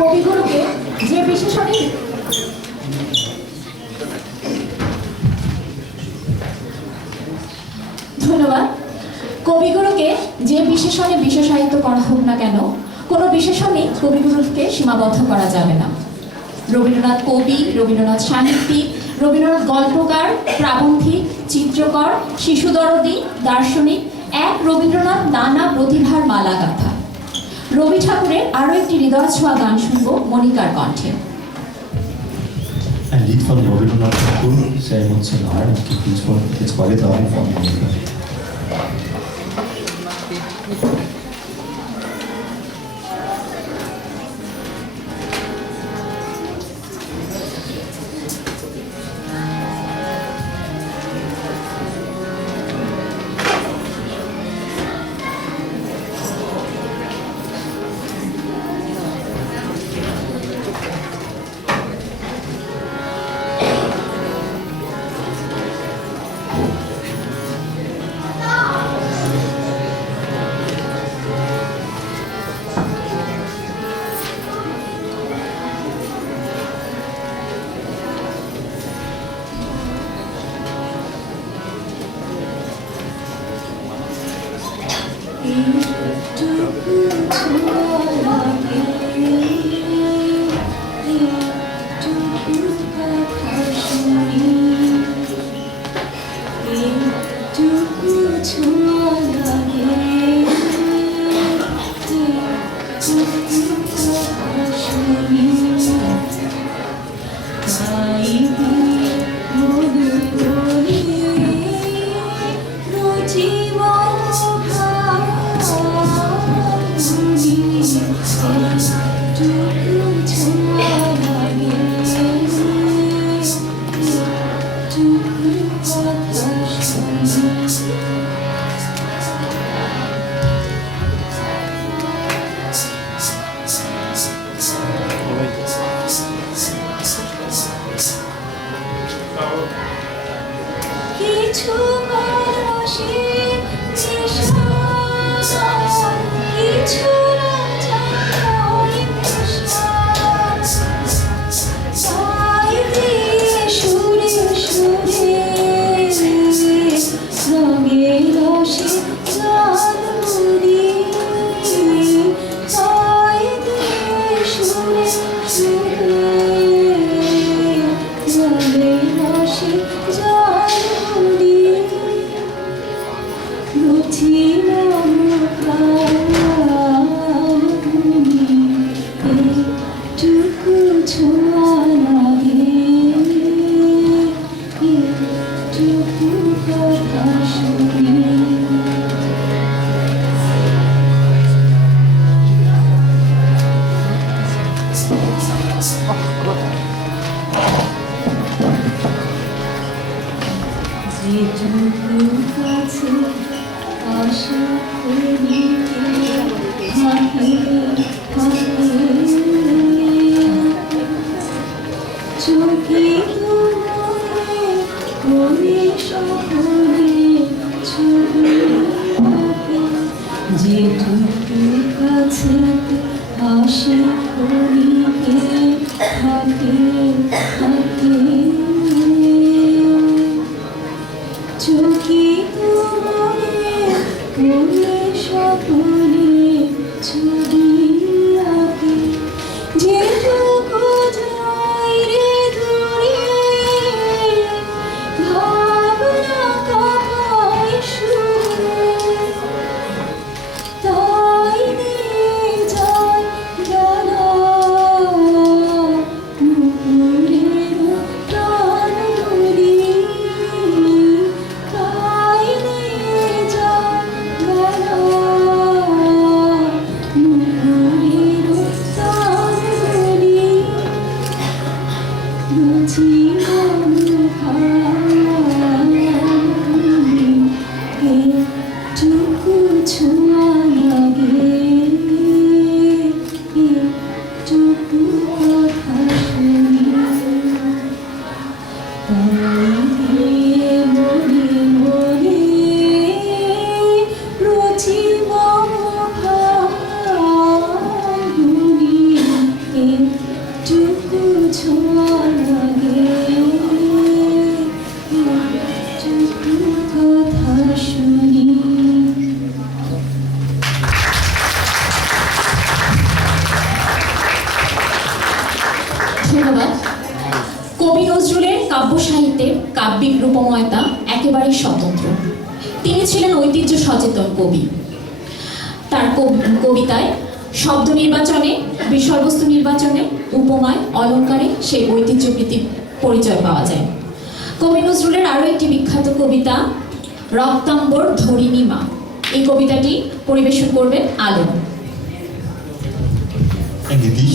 কবিগুরুকে যে বিশেষণে ধন্যবাদ। কবিগুরুকে যে বিশেষণে বিশেষায়িত করা হোক না কেন, কোনো বিশেষণে কবিগুরুকে সীমাবদ্ধ করা যাবে না। রবীন্দ্রনাথ কবি, রবীন্দ্রনাথ সাহিত্যিক, রবীন্দ্রনাথ গল্পকার, প্রাবন্ধিক, চিত্রকর শিশুদরদি দার্শনিক, এক রবীন্দ্রনাথ নানা প্রতিভার মালা গাথা রবি ঠাকুরের আরও একটি হৃদয় ছোঁয়া গান শুনব মনিকার কণ্ঠে Ein Lied von Rabindranath Tagore, sehr emotional und gefühlsvoll. Jetzt beide Damen von Monika. you. too. আশা করি থাকে থাকে ছোঁয়া লাগে একটু কথা শুনি ছোঁয়া ধন্যবাদ। কবি নজরুলের কাব্য সাহিত্যের কাব্যিক রূপময়তা একেবারেই স্বতন্ত্র। তিনি ছিলেন ঐতিহ্য সচেতন কবি। তার কব- কবিতায় শব্দ নির্বাচনে, বিষয়বস্তু নির্বাচনে, উপমায়, অলঙ্কারে সেই ঐতিহ্যপ্রীতি পরিচয় পাওয়া যায়। কবি নজরুলের আরও একটি বিখ্যাত কবিতা, রক্তাম্বর ধরিণী মা। এই কবিতাটি পরিবেশন করবেন আলম দিদি